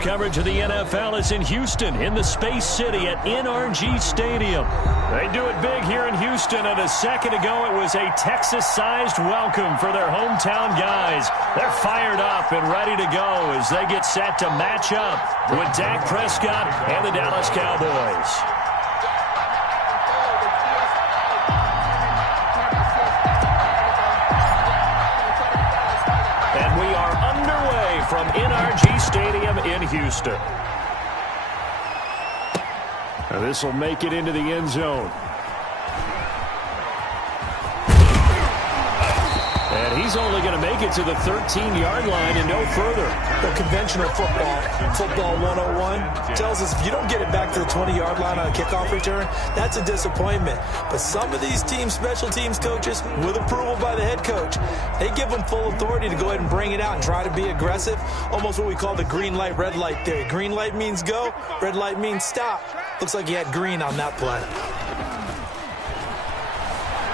Dallas coverage of the NFL is in Houston, in the Space City at NRG Stadium. They do it big here in Houston, and a second ago it was a Texas-sized welcome for their hometown guys. They're fired up and ready to go as they get set to match up with Dak Prescott and the Dallas Cowboys. And we are underway from NRG Stadium in Houston. Now this will make it into the end zone. And he's only going to make it to the 13-yard line and no further. The conventional football 101, tells us if you don't get it back to the 20-yard line on a kickoff return, that's a disappointment. But some of these special teams coaches, with approval by the head coach, they give them full authority to go ahead and bring it out and try to be aggressive. Almost what we call the green light, red light theory. Green light means go, red light means stop. Looks like he had green on that play.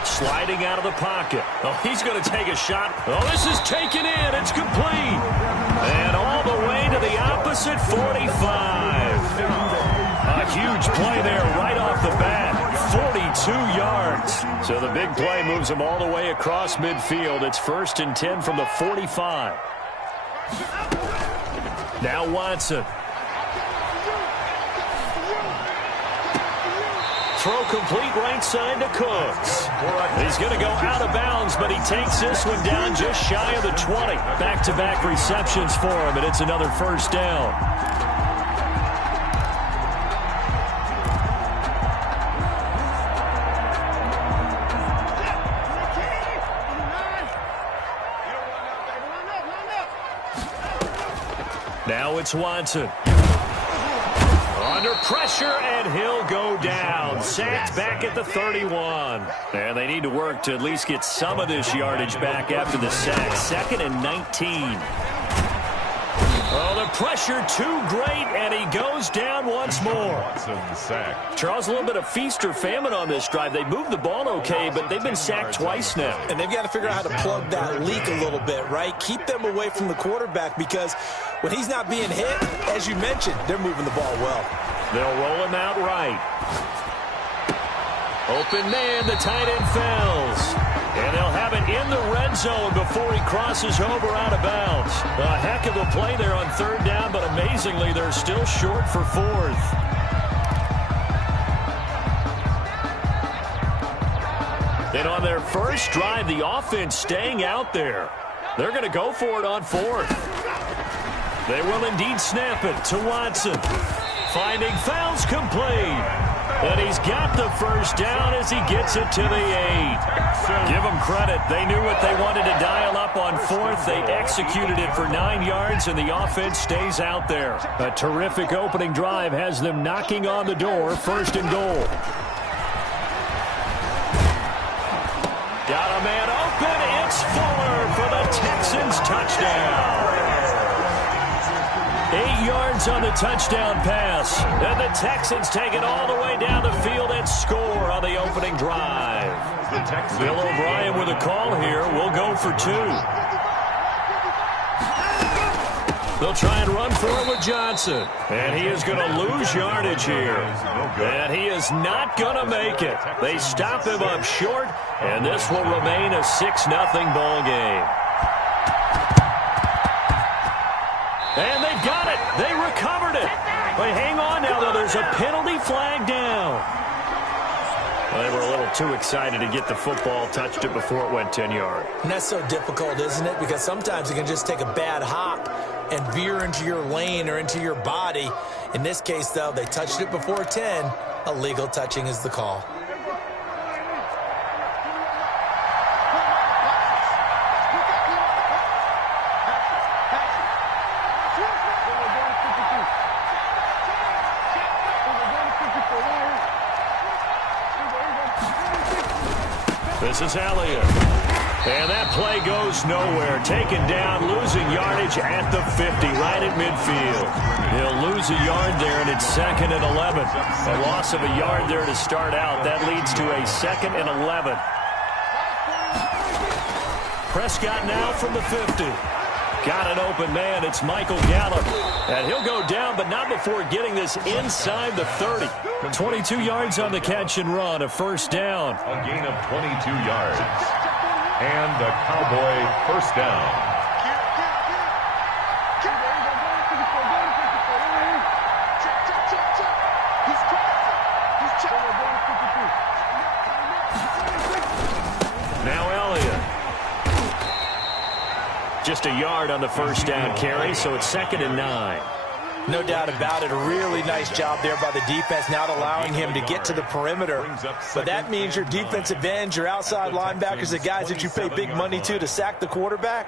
Sliding out of the pocket. Oh, he's going to take a shot. Oh, this is taken in. It's complete. And all the way to the opposite 45. A huge play there right off the bat. 42 yards. So the big play moves them all the way across midfield. It's 1st and 10 from the 45. Now Watson. Throw complete right side to Cooks. He's going to go out of bounds, but he takes this one down just shy of the 20. Back-to-back receptions for him, and it's another first down. Now it's Watson. Under pressure, and he'll go down. Sacked back at the 31. And they need to work to at least get some of this yardage back after the sack. 2nd and 19. Oh, the pressure too great, and he goes down once more. Charles, a little bit of feast or famine on this drive. They moved the ball okay, but they've been sacked twice now. And they've got to figure out how to plug that leak a little bit, right? Keep them away from the quarterback, because when he's not being hit, as you mentioned, they're moving the ball well. They'll roll him out right. Open man, the tight end fells. And they'll have it in the red zone before he crosses over out of bounds. A heck of a play there on 3rd down, but amazingly, they're still short for 4th. And on their first drive, the offense staying out there. They're going to go for it on 4th. They will indeed snap it to Watson. Finding Fowles complete. And he's got the first down as he gets it to the 8. Give them credit. They knew what they wanted to dial up on 4th. They executed it for 9 yards, and the offense stays out there. A terrific opening drive has them knocking on the door. 1st and goal. Got a man open. It's Fuller for the Texans touchdown. 8 yards on the touchdown pass. And the Texans take it all the way down the field and score on the opening drive. Bill O'Brien with a call here. We'll go for 2. They'll try and run for it with Johnson. And he is going to lose yardage here. And he is not going to make it. They stop him up short, and this will remain a 6-0 ball game. And they've got it. They recovered it. But hang on now, though. There's a penalty flag down. Well, they were a little too excited to get the football, touched it before it went 10 yards. And that's so difficult, isn't it? Because sometimes you can just take a bad hop and veer into your lane or into your body. In this case, though, they touched it before 10. Illegal touching is the call. This is Elliott. And that play goes nowhere. Taken down, losing yardage at the 50, right at midfield. He'll lose a yard there, and it's 2nd and 11. A loss of a yard there to start out. That leads to a 2nd and 11. Prescott now from the 50. Got an open man. It's Michael Gallup. And he'll go down, but not before getting this inside the 30. 22 yards on the catch and run, a first down. A gain of 22 yards. And a Cowboy first down. Now Elliott. Just a yard on the first down carry, so it's 2nd and 9. No doubt about it. A really nice job there by the defense, not allowing him to get to the perimeter. But that means your defensive ends, your outside linebackers, the guys that you pay big money to sack the quarterback,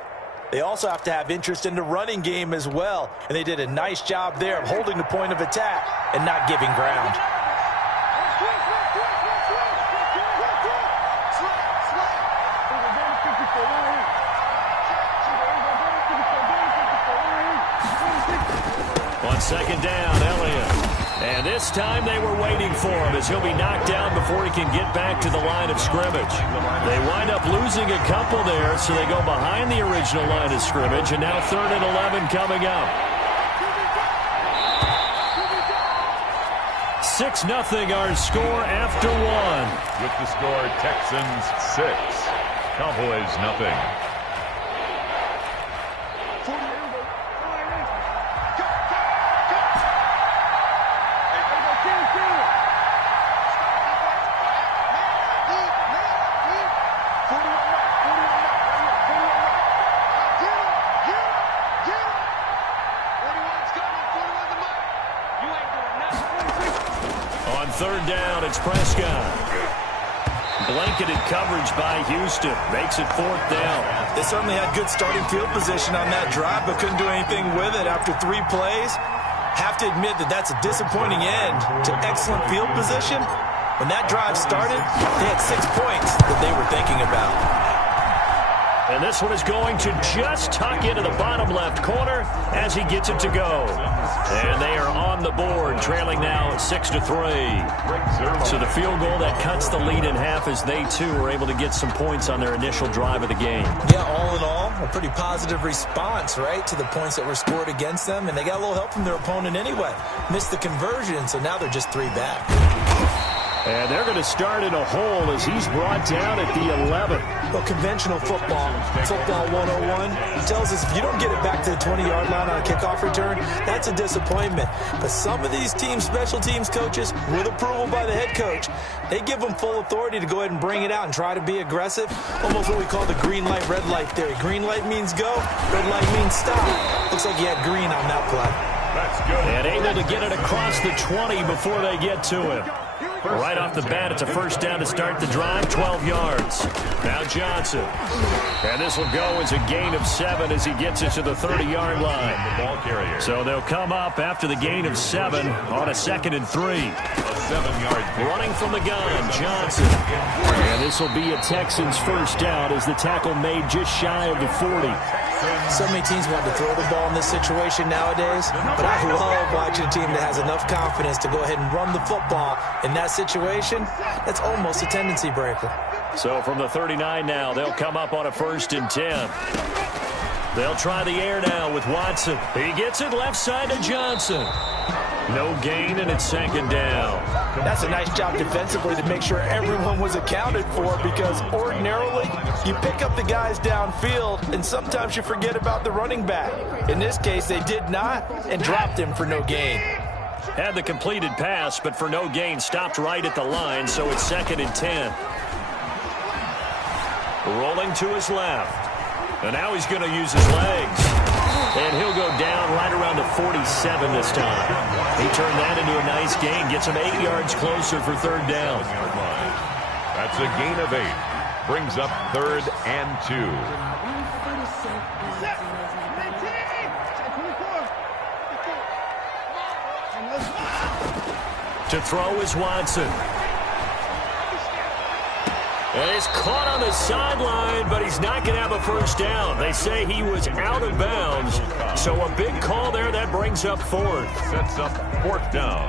they also have to have interest in the running game as well. And they did a nice job there of holding the point of attack and not giving ground. On 2nd down, Elliott. And this time they were waiting for him as he'll be knocked down before he can get back to the line of scrimmage. They wind up losing a couple there, so they go behind the original line of scrimmage, and now 3rd and 11 coming up. 6-0 our score after 1. With the score, Texans 6, Cowboys nothing. On 3rd down, it's Prescott. Blanketed coverage by Houston. Makes it 4th down. They certainly had good starting field position on that drive, but couldn't do anything with it after 3 plays. Have to admit that that's a disappointing end to excellent field position. When that drive started, they had 6 points that they were thinking about. And this one is going to just tuck into the bottom left corner as he gets it to go. And they are on the board, trailing now 6-3. So the field goal that cuts the lead in half as they, too, are able to get some points on their initial drive of the game. Yeah, all in all, a pretty positive response, right, to the points that were scored against them. And they got a little help from their opponent anyway. Missed the conversion, so now they're just 3 back. And they're going to start in a hole as he's brought down at the 11. Well, conventional football 101, tells us if you don't get it back to the 20-yard line on a kickoff return, that's a disappointment. But some of these teams, special teams coaches, with approval by the head coach, they give them full authority to go ahead and bring it out and try to be aggressive. Almost what we call the green light, red light theory. Green light means go, red light means stop. Looks like he had green on that play. That's good. And able to get it across the 20 before they get to him. Right off the bat, it's a first down to start the drive, 12 yards. Now Johnson. And this will go as a gain of 7 as he gets it to the 30-yard line. The ball carrier. So they'll come up after the gain of 7 on a 2nd and 3. A 7-yard pick. Running from the gun, Johnson. And this will be a Texans first down as the tackle made just shy of the 40. So many teams want to throw the ball in this situation nowadays, but I love watching a team that has enough confidence to go ahead and run the football. In that situation, that's almost a tendency breaker. So from the 39 now, they'll come up on a 1st and 10. They'll try the air now with Watson. He gets it left side to Johnson. No gain, and it's 2nd down. That's a nice job defensively to make sure everyone was accounted for, because ordinarily you pick up the guys downfield and sometimes you forget about the running back. In this case, they did not and dropped him for no gain. Had the completed pass, but for no gain, stopped right at the line, so it's 2nd and 10. Rolling to his left. And now he's going to use his legs. And he'll go down right around the 47 this time. He turned that into a nice gain. Gets him 8 yards closer for 3rd down. That's a gain of 8. Brings up 3rd and 2. To throw is Watson. And he's caught on the sideline, but he's not going to have a first down. They say he was out of bounds. So a big call there. That brings up 4th. Sets up 4th down.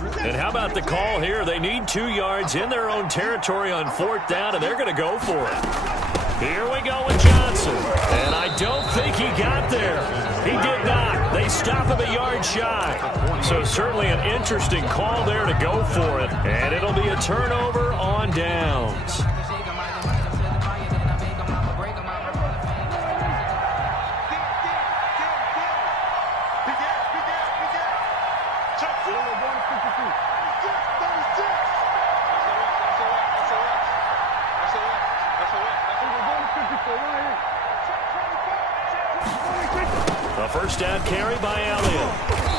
And how about the call here? They need 2 yards in their own territory on 4th down, and they're going to go for it. Here we go with Johnson. And I don't think he got there. He did not. They stop him a yard shy. So certainly an interesting call there to go for it. And it'll be a turnover on downs. A first down carry by Elliott.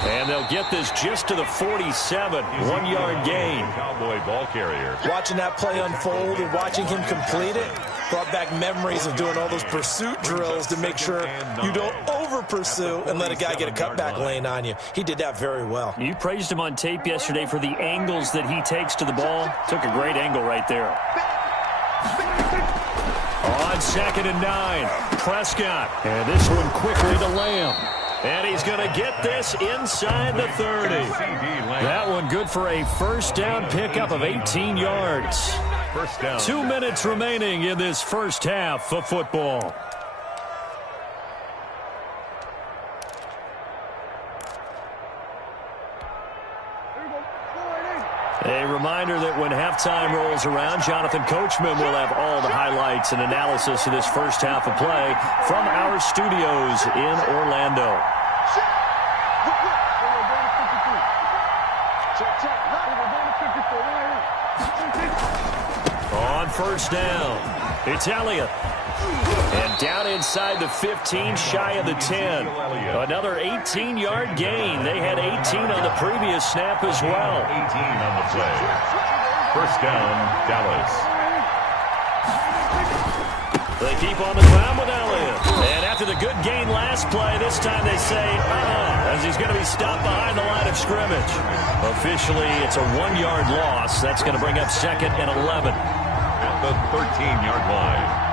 And they'll get this just to the 47. 1-yard gain. Cowboy ball carrier. Watching that play unfold and watching him complete it brought back memories of doing all those pursuit drills to make sure you don't over-pursue and let a guy get a cutback lane on you. He did that very well. You praised him on tape yesterday for the angles that he takes to the ball. Took a great angle right there. On 2nd and 9, Prescott. And this one quickly to Lamb. And he's going to get this inside the 30. That one good for a first down pickup of 18 yards. First down. 2 minutes remaining in this first half of football. A reminder that when halftime rolls around, Jonathan Coachman will have all the highlights and analysis of this first half of play from our studios in Orlando. On first down, it's Elliott. And down inside the 15, shy of the 10. Another 18-yard gain. They had 18 on the previous snap as well. 18 on the play. First down, Dallas. They keep on the ground with Elliott. And after the good gain last play, this time they say, as he's going to be stopped behind the line of scrimmage. Officially, it's a 1-yard loss. That's going to bring up 2nd and 11. At the 13-yard line.